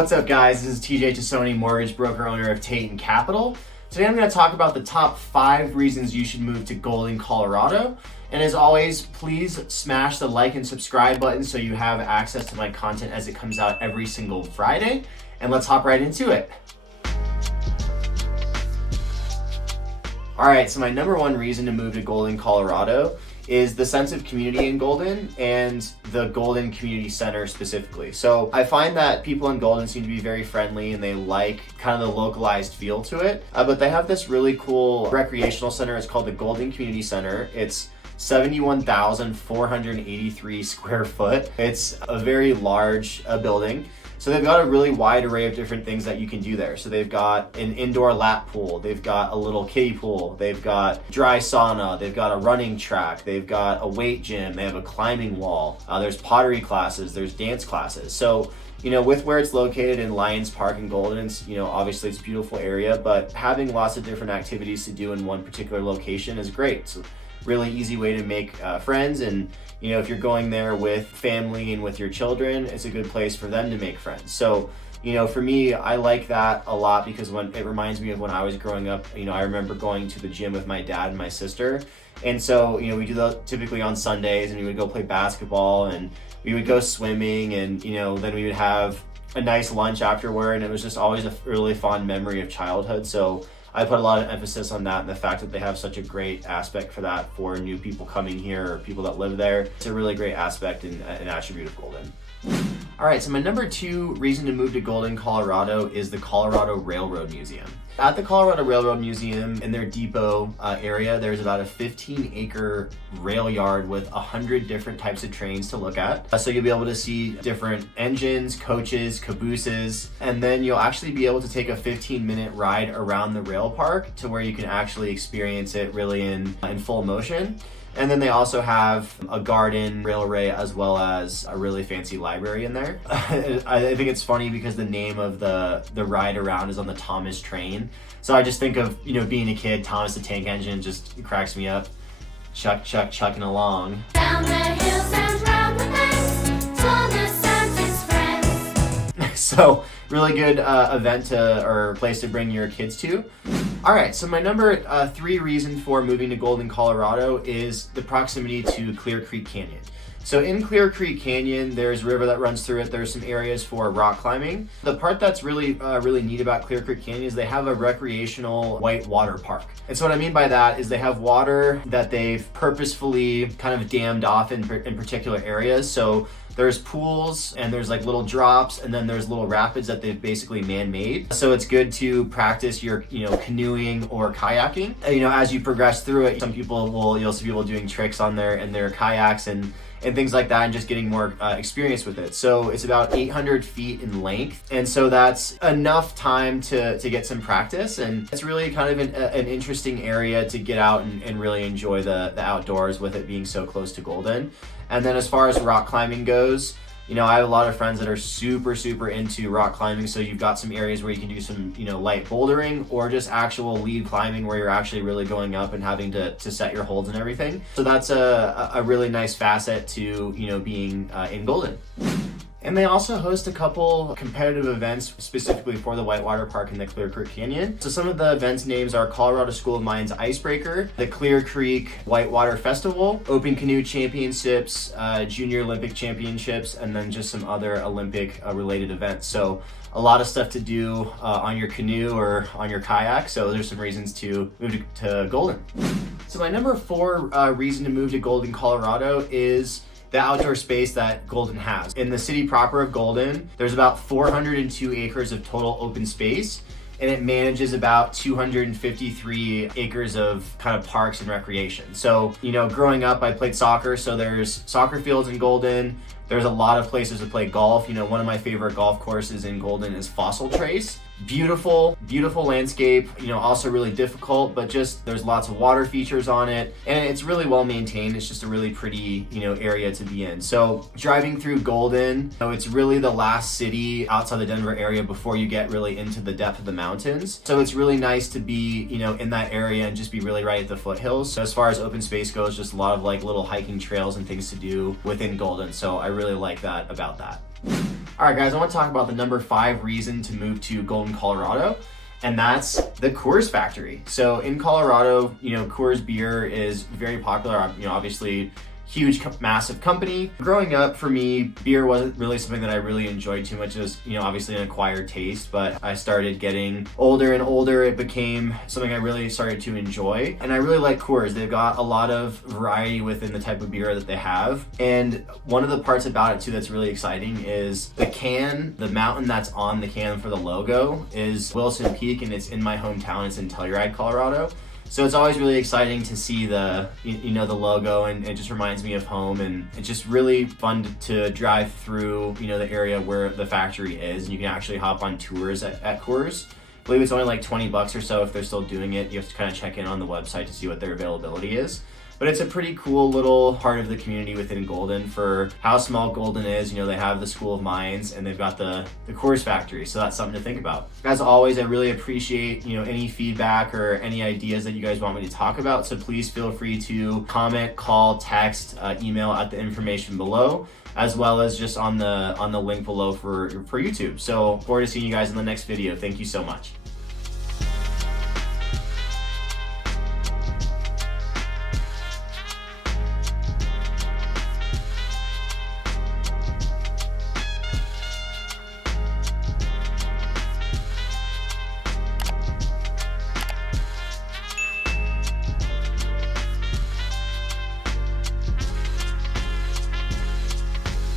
What's up, guys? This is TJ Tassone, mortgage broker, owner of Tate & Capital. Today I'm going to talk about the top 5 reasons you should move to Golden, Colorado. And as always, please smash the like and subscribe button so you have access to my content as it comes out every single Friday. And let's hop right into it. All right, so my number 1 reason to move to Golden, Colorado is the sense of community in Golden and the Golden Community Center specifically. So I find that people in Golden seem to be very friendly and they like kind of the localized feel to it. But they have this really cool recreational center. It's called the Golden Community Center. It's 71,483 square foot. It's a very large building. So they've got a really wide array of different things that you can do there. So they've got an indoor lap pool, they've got a little kiddie pool, they've got dry sauna, they've got a running track, they've got a weight gym, they have a climbing wall, there's pottery classes, there's dance classes. So, with where it's located in Lions Park in Golden, obviously it's a beautiful area, but having lots of different activities to do in one particular location is great. So really easy way to make friends, and if you're going there with family and with your children, it's a good place for them to make friends. So for me, I like that a lot because it reminds me of when I was growing up. I remember going to the gym with my dad and my sister, and so we do that typically on Sundays, and we would go play basketball and we would go swimming, and then we would have a nice lunch afterward, and it was just always a really fond memory of childhood. So I put a lot of emphasis on that and the fact that they have such a great aspect for that for new people coming here or people that live there. It's a really great aspect and an attribute of Golden. All right, so my number 2 reason to move to Golden, Colorado is the Colorado Railroad Museum. At the Colorado Railroad Museum, in their depot area, there's about a 15-acre rail yard with 100 different types of trains to look at. So you'll be able to see different engines, coaches, cabooses, and then you'll actually be able to take a 15-minute ride around the rail park to where you can actually experience it really in full motion. And then they also have a garden, railway, as well as a really fancy library in there. I think it's funny because the name of the ride around is on the Thomas train. So I just think of, being a kid, Thomas the Tank Engine just cracks me up. Chucking along. Down the hills and round the bends, Thomas and his friends. So really good event or place to bring your kids to. All right, so my number 3 reason for moving to Golden, Colorado is the proximity to Clear Creek Canyon. So in Clear Creek Canyon, there's a river that runs through it. There's some areas for rock climbing. The part that's really neat about Clear Creek Canyon is they have a recreational white water park. And so what I mean by that is they have water that they've purposefully kind of dammed off in particular areas. So there's pools and there's like little drops, and then there's little rapids that they've basically man-made. So it's good to practice your canoeing or kayaking. As you progress through it, you'll see people doing tricks on their kayaks and things like that, and just getting more experience with it. So it's about 800 feet in length, and so that's enough time to get some practice, and it's really kind of an interesting area to get out and really enjoy the outdoors with it being so close to Golden. And then as far as rock climbing goes, I have a lot of friends that are super into rock climbing. So you've got some areas where you can do some, light bouldering or just actual lead climbing where you're actually really going up and having to set your holds and everything. So that's a really nice facet to, being in Golden. And they also host a couple competitive events specifically for the Whitewater Park and the Clear Creek Canyon. So some of the events names are Colorado School of Mines Icebreaker, the Clear Creek Whitewater Festival, Open Canoe Championships, Junior Olympic Championships, and then just some other Olympic related events. So a lot of stuff to do on your canoe or on your kayak. So there's some reasons to move to Golden. So my number 4 reason to move to Golden, Colorado is the outdoor space that Golden has. In the city proper of Golden, there's about 402 acres of total open space, and it manages about 253 acres of kind of parks and recreation. So, growing up, I played soccer, so there's soccer fields in Golden. There's a lot of places to play golf. One of my favorite golf courses in Golden is Fossil Trace. Beautiful landscape, also really difficult, but just there's lots of water features on it, and it's really well maintained. It's just a really pretty, area to be in. So driving through Golden, it's really the last city outside the Denver area before you get really into the depth of the mountains. So it's really nice to be, in that area and just be really right at the foothills. So as far as open space goes, just a lot of like little hiking trails and things to do within Golden. So I really like that about that. All right, guys, I want to talk about the number 5 reason to move to Golden, Colorado, and that's the Coors factory. So in Colorado, Coors beer is very popular. Obviously, huge, massive company. Growing up, for me, beer wasn't really something that I really enjoyed too much. It was, obviously an acquired taste, but I started getting older and older. It became something I really started to enjoy. And I really like Coors. They've got a lot of variety within the type of beer that they have. And one of the parts about it too that's really exciting is the can, the mountain that's on the can for the logo is Wilson Peak, and it's in my hometown. It's in Telluride, Colorado. So it's always really exciting to see the logo, and it just reminds me of home, and it's just really fun to drive through, the area where the factory is, and you can actually hop on tours at Coors. I believe it's only like $20 or so if they're still doing it. You have to kind of check in on the website to see what their availability is. But it's a pretty cool little part of the community within Golden for how small Golden is. They have the School of Mines, and they've got the Coors factory. So that's something to think about. As always, I really appreciate, any feedback or any ideas that you guys want me to talk about. So please feel free to comment, call, text, email at the information below, as well as just on the link below for YouTube. So forward to seeing you guys in the next video. Thank you so much.